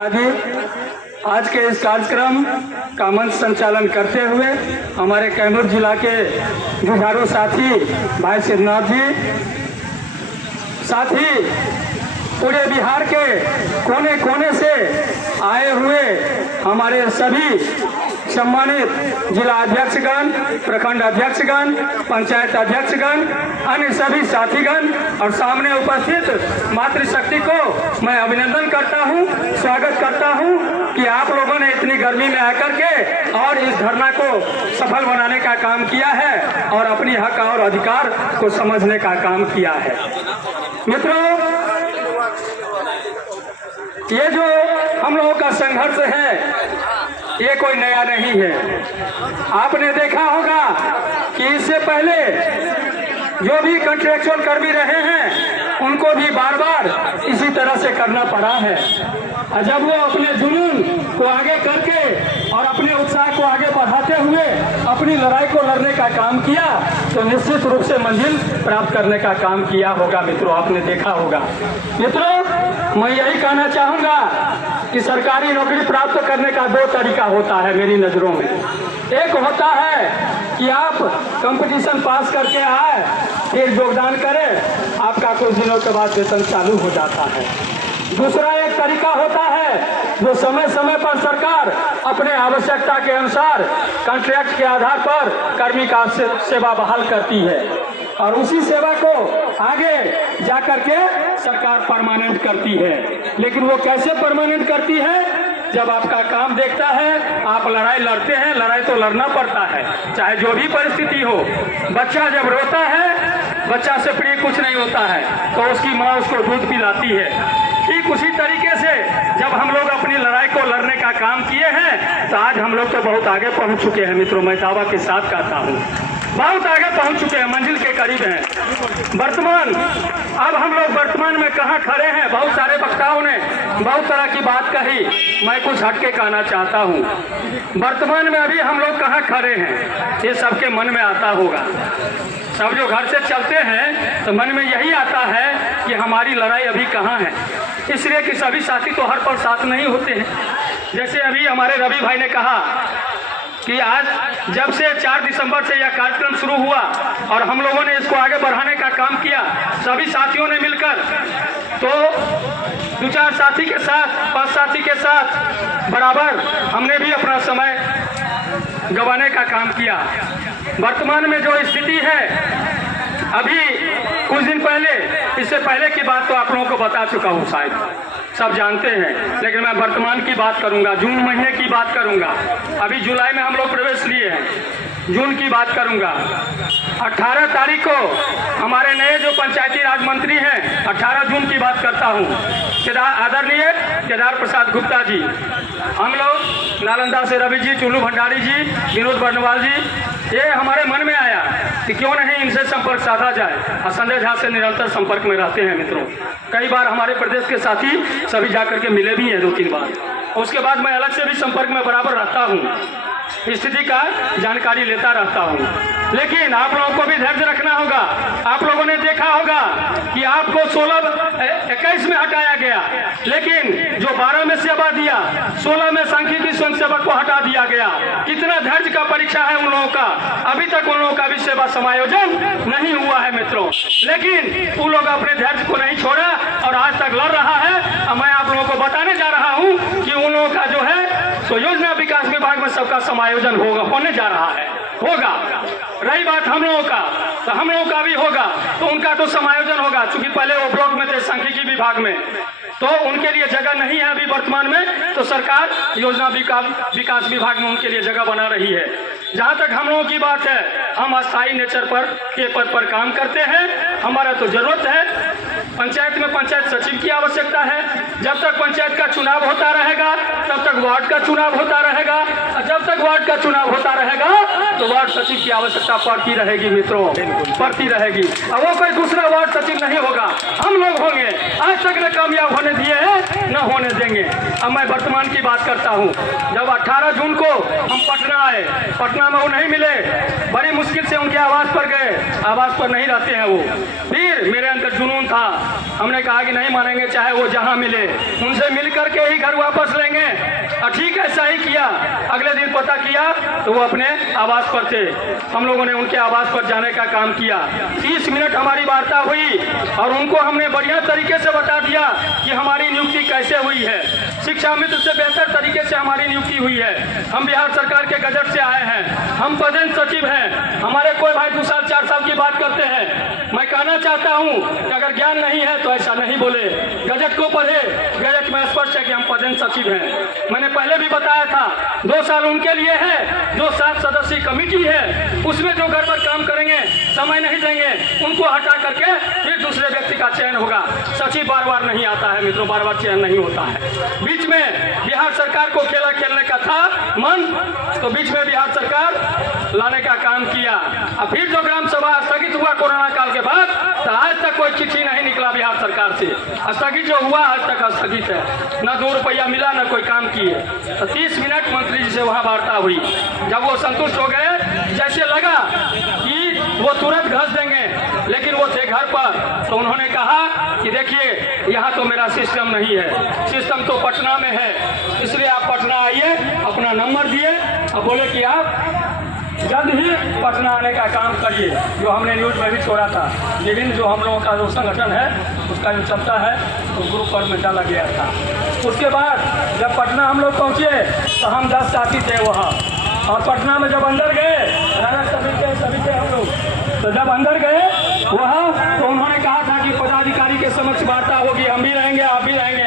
आगे आज के इस कार्यक्रम का मंच संचालन करते हुए हमारे कैमूर जिला के जुझारू साथी भाई सिद्धनाथ जी, साथ ही पूरे बिहार के कोने कोने से आए हुए हमारे सभी सम्मानित जिला अध्यक्षगण, प्रखंड अध्यक्षगण, पंचायत अध्यक्षगण, अन्य सभी साथीगण और सामने उपस्थित मातृशक्ति को मैं अभिनंदन करता हूं, स्वागत करता हूं कि आप लोगों ने इतनी गर्मी में आकर के और इस धरना को सफल बनाने का काम किया है और अपनी हक और अधिकार को समझने का काम किया है। मित्रों, ये जो हम लोगों का संघर्ष है ये कोई नया नहीं है। आपने देखा होगा कि इससे पहले जो भी कॉन्ट्रेक्चुअल कर्मी रहे हैं उनको भी बार बार इसी तरह से करना पड़ा है। और जब वो अपने जुनून को आगे करके और अपने उत्साह को आगे बढ़ाते हुए अपनी लड़ाई को लड़ने का काम किया तो निश्चित रूप से मंजिल प्राप्त करने का काम किया होगा। मित्रों, आपने देखा होगा। मित्रों, मैं यही कहना चाहूँगा कि सरकारी नौकरी प्राप्त करने का दो तरीका होता है मेरी नज़रों में। एक होता है कि आप कंपटीशन पास करके आए, फिर योगदान करें, आपका कुछ दिनों के बाद वेतन चालू हो जाता है। दूसरा एक तरीका होता है जो समय समय पर सरकार अपने आवश्यकता के अनुसार कॉन्ट्रैक्ट के आधार पर कर्मी का सेवा बहाल करती है और उसी सेवा को आगे जाकर के सरकार परमानेंट करती है। लेकिन वो कैसे परमानेंट करती है? जब आपका काम देखता है, आप लड़ाई लड़ते हैं, लड़ाई तो लड़ना पड़ता है चाहे जो भी परिस्थिति हो। बच्चा जब रोता है, बच्चा से प्रिय कुछ नहीं होता है तो उसकी माँ उसको दूध पिलाती है। ठीक उसी तरीके से जब हम लोग अपनी लड़ाई को लड़ने का काम किए हैं तो आज हम लोग तो बहुत आगे पहुंच चुके हैं। मित्रों, मैं दावा के साथ कहता हूं बहुत आगे पहुंच चुके हैं, मंजिल के करीब हैं। अब हम लोग वर्तमान में कहां खड़े हैं? बहुत सारे वक्ताओं ने बहुत तरह की बात कही, मैं कुछ हटके कहना चाहता हूं। वर्तमान में अभी हम लोग कहां खड़े हैं ये सबके मन में आता होगा। सब जो घर से चलते हैं तो मन में यही आता है कि हमारी लड़ाई अभी कहाँ है। इसलिए कि सभी साथी तो हर पल साथ नहीं होते हैं। जैसे अभी हमारे रवि भाई ने कहा कि आज जब से 4 दिसंबर से यह कार्यक्रम शुरू हुआ और हम लोगों ने इसको आगे बढ़ाने का काम किया, सभी साथियों ने मिलकर, तो 2-4 साथी के साथ 5 साथी के साथ बराबर हमने भी अपना समय गंवाने का काम किया। वर्तमान में जो स्थिति है, अभी कुछ दिन पहले, इससे पहले की बात तो आप लोगों को बता चुका हूँ, शायद सब जानते हैं, लेकिन मैं वर्तमान की बात करूंगा, जून महीने की बात करूंगा। अभी जुलाई में हम लोग प्रवेश लिए हैं, जून की बात करूंगा। 18 तारीख को हमारे नए जो पंचायती राज मंत्री हैं, 18 जून की बात करता हूं, आदरणीय केदार प्रसाद गुप्ता जी, हम लोग नालंदा से रवि जी, चुल्लू भंडारी जी, विनोद बर्नवाल जी, ये हमारे मन में आया कि क्यों नहीं इनसे संपर्क साधा जाए। और संजय झा से निरंतर संपर्क में रहते हैं। मित्रों, कई बार हमारे प्रदेश के साथी सभी जाकर के मिले भी हैं 2-3 बार। उसके बाद मैं अलग से भी संपर्क में बराबर रहता हूँ, स्थिति का जानकारी लेता रहता हूँ। लेकिन आप लोगों को भी धैर्य रखना होगा। आप लोगों ने देखा होगा कि आपको 21 में हटाया गया, लेकिन जो 12 में सेवा दिया, 16 में सांख्यिकी स्वयंसेवक को हटा दिया गया। कितना धैर्य का परीक्षा है उन लोगों का। अभी तक उन लोगों का भी सेवा समायोजन नहीं हुआ है मित्रों, लेकिन उन लोग अपने धैर्य को नहीं छोड़ा और आज तक लड़ रहा है। और मैं आप लोगों को बताने जा रहा हूँ कि उन लोगों का जो है तो योजना विकास विभाग में सबका समायोजन होने जा रहा है, होगा। रही बात हम लोगों का, तो हम लोगों का भी होगा, तो उनका तो समायोजन होगा। चूंकि पहले वो ब्लॉक में थे, सांख्यिकी विभाग में, तो उनके लिए जगह नहीं है अभी वर्तमान में, तो सरकार योजना विकास विभाग में उनके लिए जगह बना रही है। जहाँ तक हम लोगों की बात है, हम अस्थायी नेचर पर के पद पर काम करते हैं। हमारा तो जरूरत है, पंचायत में पंचायत सचिव की आवश्यकता है। जब तक पंचायत का चुनाव होता रहेगा तब तक वार्ड का चुनाव होता रहेगा, और जब तक वार्ड का चुनाव होता रहेगा तो वार्ड सचिव की आवश्यकता पड़ती रहेगी मित्रों, पड़ती रहेगी। अब वो कोई दूसरा वार्ड सचिव नहीं होगा, हम लोग होंगे। आज तक न कामयाब होने दिए हैं, न होने देंगे। अब मैं वर्तमान की बात करता हूँ। जब 18 जून को हम पटना आए, पटना में वो नहीं मिले, बड़ी मुश्किल से उनके आवास पर गए, आवास पर नहीं रहते हैं वो। फिर मेरे अंदर जुनून था हमने कहा कि नहीं मानेंगे, चाहे वो जहां मिले उनसे मिल करके ही घर वापस लेंगे। और ठीक ऐसा ही किया। अगले दिन पता किया तो वो अपने आवास पर थे। हम लोगों ने उनके आवास पर जाने का काम किया। 30 मिनट हमारी वार्ता हुई और उनको हमने बढ़िया तरीके से बता दिया कि हमारी नियुक्ति कैसे हुई है। शिक्षा मित्र से बेहतर तरीके से हमारी नियुक्ति हुई है। हम बिहार सरकार के गजट से आए हैं, हम पदेन सचिव हैं। हमारे कोई भाई 2 साल 4 साल की बात करते हैं। मैं कहना चाहता हूं कि अगर ज्ञान नहीं है तो ऐसा नहीं बोले, गजट को पढ़े। गजट में स्पष्ट है कि हम पदेन सचिव हैं। मैंने पहले भी बताया था 2 साल उनके लिए है, जो 7 सदस्यीय कमेटी है उसमें जो गड़बड़ काम करेंगे, समय नहीं देंगे, उनको हटा करके फिर दूसरे व्यक्ति का चयन होगा। सचिव बार बार नहीं आता है मित्रों, बार बार चयन नहीं होता है। बीच में बिहार सरकार को खेला खेलने का था मन, तो बीच में बिहार सरकार लाने का काम किया। अब फिर जो ग्राम सभा स्थगित हुआ कोरोना काल के बाद, तो आज तक कोई चिट्ठी नहीं निकला बिहार सरकार से। स्थगित जो हुआ आज तक स्थगित है, न 2 रुपया मिला न कोई काम किए। तो 30 मिनट मंत्री जी से वहाँ वार्ता हुई। जब वो संतुष्ट हो गए, जैसे लगा कि वो तुरंत घस देंगे, लेकिन वो थे घर पर, तो उन्होंने कहा कि देखिए यहाँ तो मेरा सिस्टम नहीं है, सिस्टम तो पटना में है, इसलिए आप पटना आइए। अपना नंबर दिए और बोले कि आप जल्द ही पटना आने का काम करिए। जो हमने न्यूज में भी छोड़ा था, विभिन्न जो हम लोगों का जो संगठन है उसका जो चलता है तो ग्रुप पर में डाला गया था। उसके बाद जब पटना हम लोग पहुँचे तो हम 10 साथी थे वहाँ, और पटना में जब अंदर गए, सभी थे हम लोग, तो जब अंदर गए वहाँ तो उन्होंने कहा था कि पदाधिकारी के समक्ष वार्ता होगी, हम भी रहेंगे आप भी रहेंगे,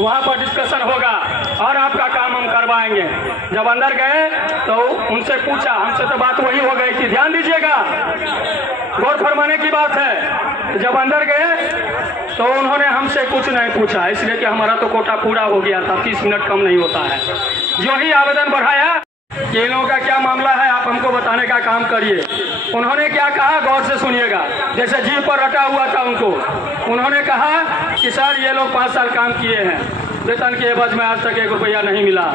वहाँ पर डिस्कशन होगा और आपका काम हम करवाएंगे। जब अंदर गए तो उनसे पूछा, हमसे तो बात वही हो गई थी, ध्यान दीजिएगा, गौर फरमाने की बात है। जब अंदर गए तो उन्होंने हमसे कुछ नहीं पूछा, इसलिए कि हमारा तो कोटा पूरा हो गया था, 30 मिनट कम नहीं होता है। जो ही आवेदन बढ़ाया कि इन लोगों का क्या मामला है, आप हमको बताने का काम करिए। उन्होंने क्या कहा, गौर से सुनिएगा, जैसे जीव पर रटा हुआ था उनको। उन्होंने कहा कि सर ये लोग 5 साल काम किए हैं, वेतन के एवज में आज तक 1 रुपया नहीं मिला,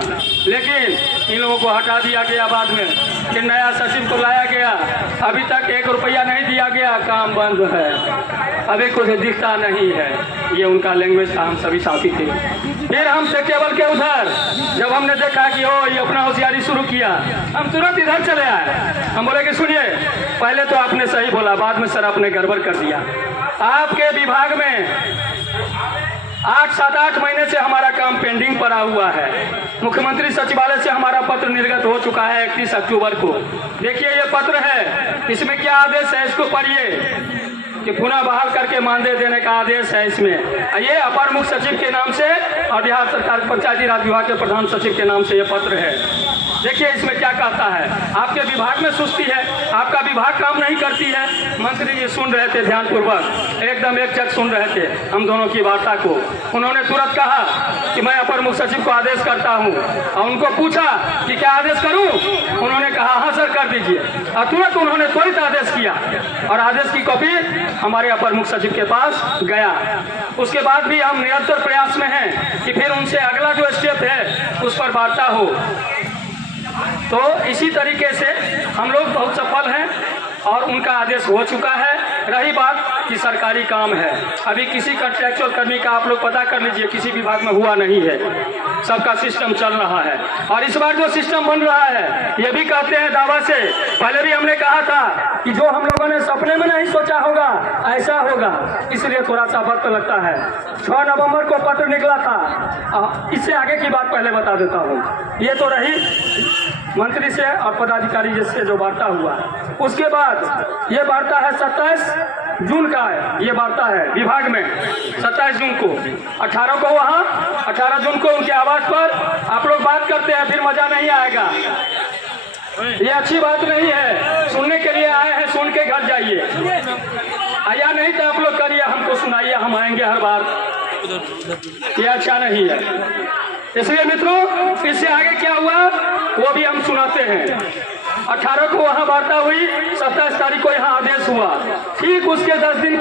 लेकिन इन लोगों को हटा दिया गया बाद में, कि नया सचिव को लाया गया, अभी तक 1 रुपया नहीं दिया गया, काम बंद है, अभी कुछ दिखता नहीं है। ये उनका लैंग्वेज था, हम सभी साथी थे। फिर हम से केवल के उधर जब हमने देखा कि ओ ये अपना होशियारी शुरू किया, हम तुरंत इधर चले आए। हम बोले कि सुनिए, पहले तो आपने सही बोला, बाद में सर आपने गड़बड़ कर दिया। आपके विभाग में 7-8 महीने से हमारा काम पेंडिंग पड़ा हुआ है। मुख्यमंत्री सचिवालय से हमारा पत्र निर्गत हो चुका है 31 अक्टूबर को। देखिए ये पत्र है, इसमें क्या आदेश है इसको पढ़िए, कि पुनः बहाल करके मानदेय देने का आदेश है इसमें। ये अपर मुख्य सचिव के नाम से और बिहार सरकार पंचायती राज विभाग के प्रधान सचिव के नाम से ये पत्र है। देखिए इसमें क्या कहता है, आपके विभाग में सुस्ती है, आपका विभाग काम नहीं करती है। मंत्री जी सुन रहे थे ध्यानपूर्वक, एकदम एक चक सुन रहे थे हम दोनों की वार्ता को। उन्होंने तुरंत कहा कि मैं अपर मुख्य सचिव को आदेश करता हूं, और उनको पूछा कि क्या आदेश करूं। उन्होंने कहा हाँ सर कर दीजिए, और तुरंत उन्होंने त्वरित आदेश किया, और आदेश की कॉपी हमारे अपर मुख्य सचिव के पास गया। उसके बाद भी हम निरंतर प्रयास में हैं कि फिर उनसे अगला जो स्टेप है उस पर वार्ता हो। तो इसी तरीके से हम लोग बहुत सफल हैं और उनका आदेश हो चुका है। रही बात कि सरकारी काम है, अभी किसी कॉन्ट्रैक्चुअल कर्मी का आप लोग पता कर लीजिए, किसी विभाग में हुआ नहीं है, सबका सिस्टम चल रहा है। और इस बार जो सिस्टम बन रहा है ये भी कहते हैं दावा से, पहले भी हमने कहा था कि जो हम लोगों ने सपने में नहीं सोचा होगा ऐसा होगा, इसलिए थोड़ा सा वक्त लगता है। 6 नवंबर को पत्र निकला था। इससे आगे की बात पहले बता देता हूँ, ये तो रही मंत्री से और पदाधिकारी जिससे जो वार्ता हुआ। उसके बाद ये वार्ता है 27 जून का है, ये वार्ता है विभाग में 27 जून को, 18 को वहाँ, 18 जून को उनके आवास पर आप लोग बात करते हैं, फिर मजा नहीं आएगा। ये अच्छी बात नहीं है, सुनने के लिए आए हैं, सुन के घर जाइए, आया नहीं तो आप लोग करिए, हमको सुनाइए, हम आएंगे हर बार, ये अच्छा नहीं है। इसलिए मित्रों इससे आगे क्या हुआ वो भी हम सुनाते हैं। 18 को वहाँ वार्ता हुई, 27 तारीख को यहाँ आदेश हुआ। ठीक उसके 10 दिन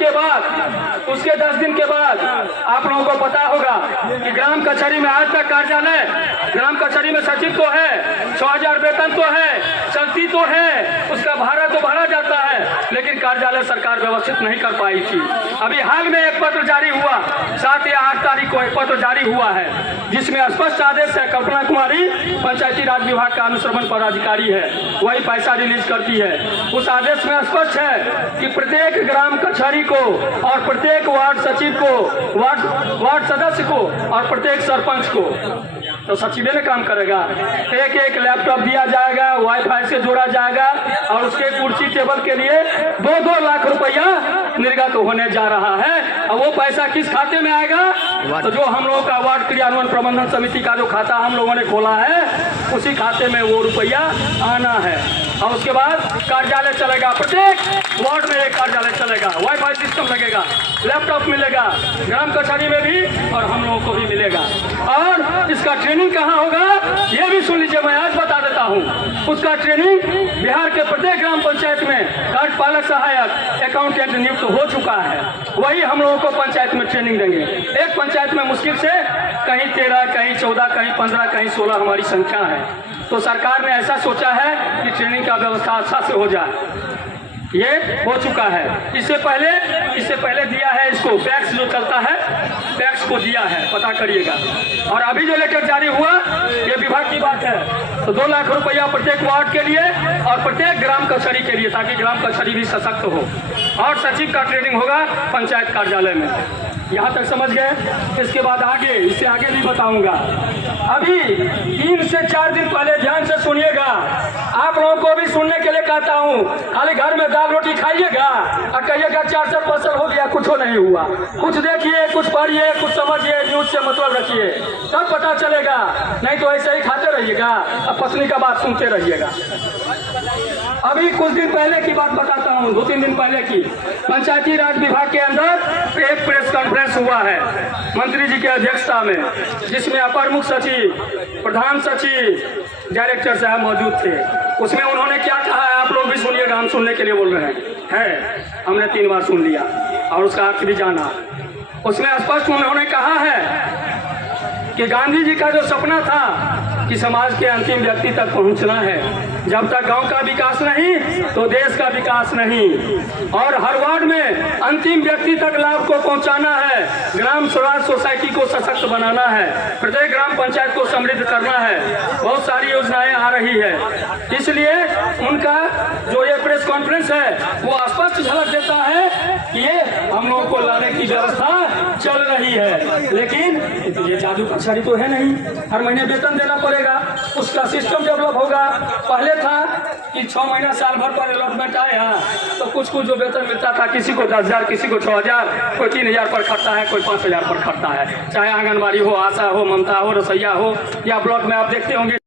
के बाद आप लोगों को पता होगा कि ग्राम कचहरी में आज तक कार्यालय, ग्राम कचहरी में सचिव तो है, 6000 वेतन तो है, चलती तो है, उसका भाड़ा तो भरा जाता है, लेकिन कार्यालय सरकार व्यवस्थित नहीं कर पाई थी। अभी हाल में एक पत्र जारी हुआ, 7 या 8 तारीख को एक पत्र जारी हुआ है, जिसमें स्पष्ट आदेश है। कल्पना कुमारी पंचायती राज विभाग का अनुश्रवण पदाधिकारी है, वही पैसा रिलीज करती है। उस आदेश में स्पष्ट है कि प्रत्येक ग्राम कचहरी को और प्रत्येक वार्ड सचिव को, वार्ड सदस्य को और प्रत्येक सरपंच को, तो सचिव ने काम करेगा, एक लैपटॉप दिया जाएगा, वाईफाई से जोड़ा जाएगा और उसके कुर्सी टेबल के लिए 2-2 लाख रुपया निर्गत होने जा रहा है। और वो पैसा किस खाते में आएगा? तो जो हम लोगों का वार्ड क्रियान्वयन प्रबंधन समिति का जो खाता हम लोगों ने खोला है, उसी खाते में वो रुपया आना है। और उसके बाद कार्यालय चलेगा, प्रत्येक वार्ड में एक कार्यालय चलेगा, वाईफाई सिस्टम लगेगा, लैपटॉप मिलेगा, ग्राम कचहरी में भी और हम लोगों को भी मिलेगा। और इसका ट्रेनिंग कहाँ होगा ये भी सुन लीजिए, मैं आज बता देता हूँ। उसका ट्रेनिंग बिहार के प्रत्येक ग्राम पंचायत में कार्यपालक सहायक अकाउंटेंट नियुक्त हो चुका है, वही हम लोगों को पंचायत में ट्रेनिंग देंगे। एक पंचायत में मुश्किल से कहीं 13, कहीं 14, कहीं 15, कहीं 16 हमारी संख्या है। तो सरकार ने ऐसा सोचा है कि ट्रेनिंग का व्यवस्था अच्छा से हो जाए, ये हो चुका है। इससे पहले दिया है इसको, पैक्स जो चलता है, पैक्स को दिया है, पता करिएगा। और अभी जो लेटर जारी हुआ, ये विभाग की बात है, तो 2 लाख रुपया प्रत्येक वार्ड के लिए और प्रत्येक ग्राम कचहरी के लिए, ताकि ग्राम कचहरी भी सशक्त हो। और सचिव का ट्रेनिंग होगा पंचायत कार्यालय में। यहाँ तक समझ गए? इसके बाद आगे, इससे आगे भी बताऊंगा। अभी 3 से 4 दिन पहले, ध्यान से सुनिएगा, आप लोगों को भी सुनने के लिए कहता हूँ, खाली घर में दाल रोटी खाइएगा और कहिएगा 4 साल 5 साल हो गया, कुछ नहीं हुआ। कुछ देखिए, कुछ पढ़िए, कुछ समझिए, न्यूज से मतलब रखिए, तब पता चलेगा। नहीं तो ऐसे ही खाते रहिएगा और पत्नी का बात सुनते रहिएगा। अभी कुछ दिन पहले की बात बताता हूँ, 2-3 दिन पहले की। पंचायती राज विभाग के अंदर एक प्रेस कॉन्फ्रेंस हुआ है मंत्री जी की अध्यक्षता में, जिसमें अपर मुख्य सचिव, प्रधान सचिव, डायरेक्टर साहब मौजूद थे। उसमें उन्होंने क्या कहा है, आप लोग भी सुनिएगा, हम सुनने के लिए बोल रहे हैं। हमने 3 बार सुन लिया और उसका अर्थ भी जाना। उसमें स्पष्ट उन्होंने कहा है कि गांधी जी का जो सपना था कि समाज के अंतिम व्यक्ति तक पहुंचना है, जब तक गांव का विकास नहीं तो देश का विकास नहीं, और हर वार्ड में अंतिम व्यक्ति तक लाभ को पहुंचाना है, ग्राम स्वराज सोसाइटी को सशक्त बनाना है, प्रत्येक ग्राम पंचायत को समृद्ध करना है। बहुत सारी योजनाएं आ रही है, इसलिए उनका जो ये प्रेस कॉन्फ्रेंस है वो स्पष्ट झलक देता है कि ये हम लोगों को लाने की व्यवस्था चल रही है। लेकिन ये जादू कचहरी तो है नहीं, हर महीने वेतन देना पड़ेगा, उसका सिस्टम डेवलप होगा। पहले था कि 6 महीना साल भर पर अलॉटमेंट आया तो कुछ जो वेतन मिलता था, किसी को 10,000, किसी को 6,000, कोई 3,000 पर खटता है, कोई 5,000 पर खटता है। चाहे आंगनबाड़ी हो, आशा हो, ममता हो, रसोईया हो, या ब्लॉक में आप देखते होंगे